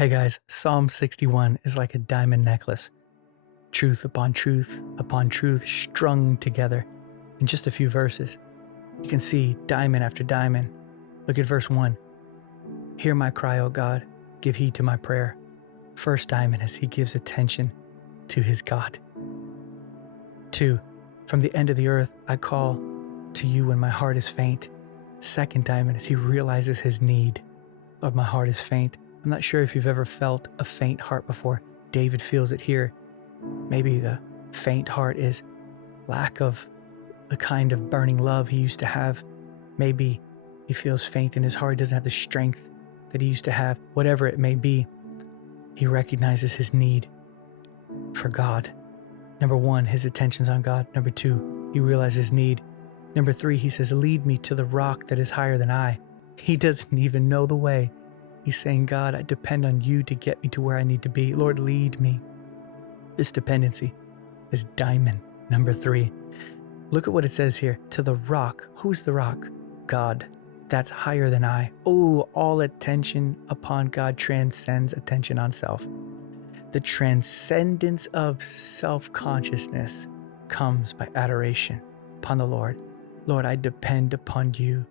Hey guys, Psalm 61 is like a diamond necklace. Truth upon truth strung together in just a few verses. You can see diamond after diamond. Look at verse 1. Hear my cry, O God, give heed to my prayer. First diamond as he gives attention to his God. 2. From the end of the earth I call to you when my heart is faint. Second diamond as he realizes his need. Lord, my heart is faint. I'm not sure if you've ever felt a faint heart before. David feels it here. Maybe the faint heart is lack of the kind of burning love he used to have. Maybe he feels faint in his heart, doesn't have the strength that he used to have. Whatever it may be, he recognizes his need for God. Number 1, his attention's on God. Number 2, he realizes his need. Number 3, he says, lead me to the rock that is higher than I. He doesn't even know the way. He's saying, God, I depend on you to get me to where I need to be. Lord, lead me. This dependency is diamond. Number 3. Look at what it says here. To the rock. Who's the rock? God. That's higher than I. Oh, all attention upon God transcends attention on self. The transcendence of self-consciousness comes by adoration upon the Lord. Lord, I depend upon you.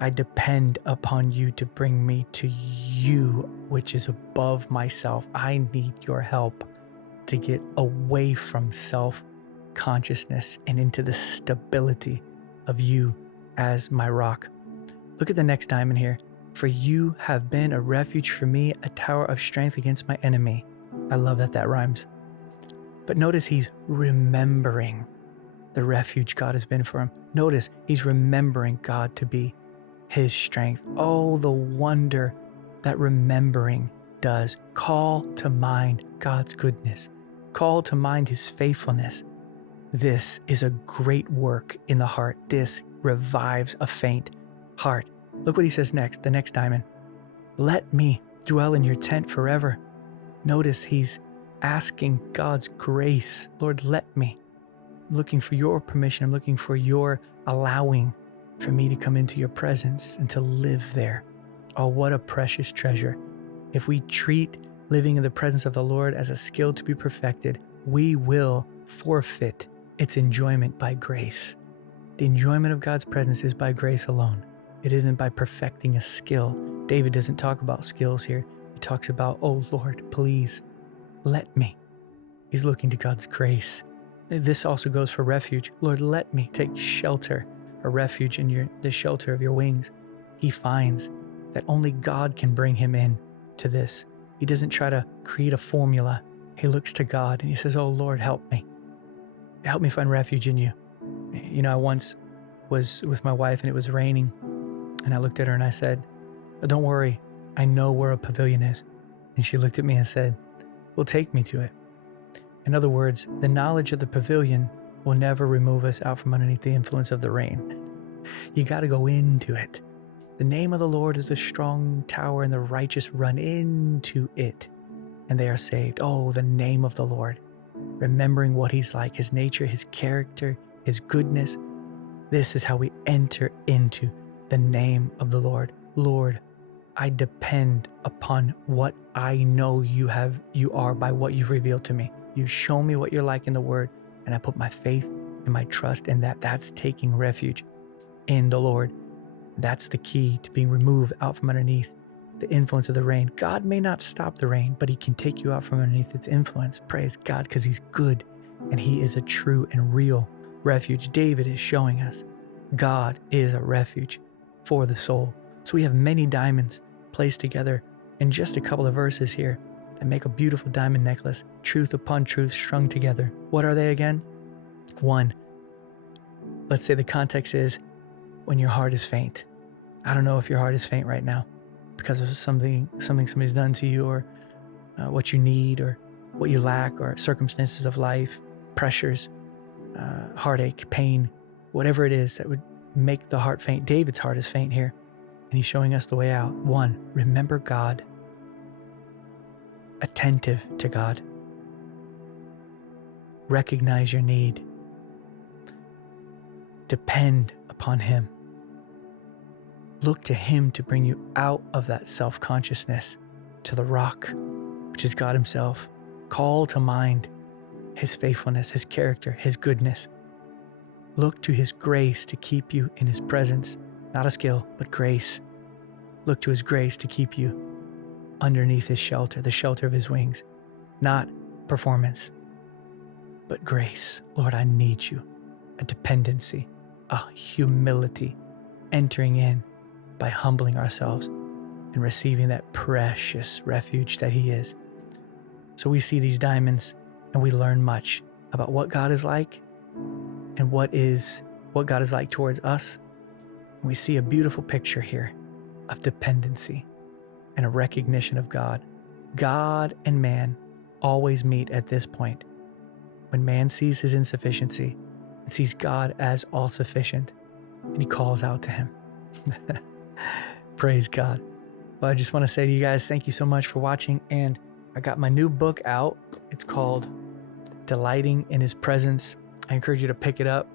I depend upon you to bring me to you, which is above myself. I need your help to get away from self-consciousness and into the stability of you as my rock. Look at the next diamond here. For you have been a refuge for me, a tower of strength against my enemy. I love that that rhymes. But notice he's remembering the refuge God has been for him. Notice he's remembering God to be his strength. Oh, the wonder that remembering does. Call to mind God's goodness. Call to mind his faithfulness. This is a great work in the heart. This revives a faint heart. Look what he says next, the next diamond. Let me dwell in your tent forever. Notice he's asking God's grace. Lord, let me. I'm looking for your permission. I'm looking for your allowing for me to come into your presence and to live there. Oh, what a precious treasure. If we treat living in the presence of the Lord as a skill to be perfected, we will forfeit its enjoyment by grace. The enjoyment of God's presence is by grace alone. It isn't by perfecting a skill. David doesn't talk about skills here. He talks about, oh Lord, please let me. He's looking to God's grace. This also goes for refuge. Lord, let me take shelter, a refuge in the shelter of your wings. He finds that only God can bring him in to this. He doesn't try to create a formula. He looks to God and he says, oh Lord, help me. Help me find refuge in you. You know, I once was with my wife and it was raining and I looked at her and I said, don't worry, I know where a pavilion is. And she looked at me and said, well, take me to it. In other words, the knowledge of the pavilion will never remove us out from underneath the influence of the rain. You got to go into it. The name of the Lord is a strong tower and the righteous run into it and they are saved. Oh, the name of the Lord. Remembering what he's like, his nature, his character, his goodness. This is how we enter into the name of the Lord. Lord, I depend upon what I know you are by what you've revealed to me. You show me what you're like in the word, and I put my faith and my trust in that. That's taking refuge in the Lord. That's the key to being removed out from underneath the influence of the rain. God may not stop the rain, but he can take you out from underneath its influence. Praise God, because he's good and he is a true and real refuge. David is showing us God is a refuge for the soul. So we have many diamonds placed together in just a couple of verses here that make a beautiful diamond necklace, truth upon truth strung together. What are they again? 1, let's say the context is when your heart is faint. I don't know if your heart is faint right now because of something somebody's done to you, or what you need, or what you lack, or circumstances of life, pressures, heartache, pain, whatever it is that would make the heart faint. David's heart is faint here, and he's showing us the way out. 1, remember God. Attentive to God. Recognize your need. Depend upon him. Look to him to bring you out of that self-consciousness to the rock, which is God himself. Call to mind his faithfulness, his character, his goodness. Look to his grace to keep you in his presence, not a skill, but grace. Look to his grace to keep you underneath his shelter, the shelter of his wings, not performance, but grace. Lord, I need you. A dependency, a humility, entering in by humbling ourselves and receiving that precious refuge that he is. So we see these diamonds and we learn much about what God is like and what God is like towards us. We see a beautiful picture here of dependency and a recognition of God. God and man always meet at this point, when man sees his insufficiency and sees God as all sufficient, and he calls out to him. Praise God. Well, I just want to say to you guys, thank you so much for watching. And I got my new book out. It's called Delighting in His Presence. I encourage you to pick it up.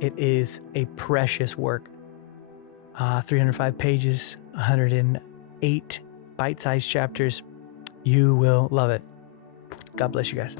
It is a precious work. 305 pages, 108 bite-sized chapters. You will love it. God bless you guys.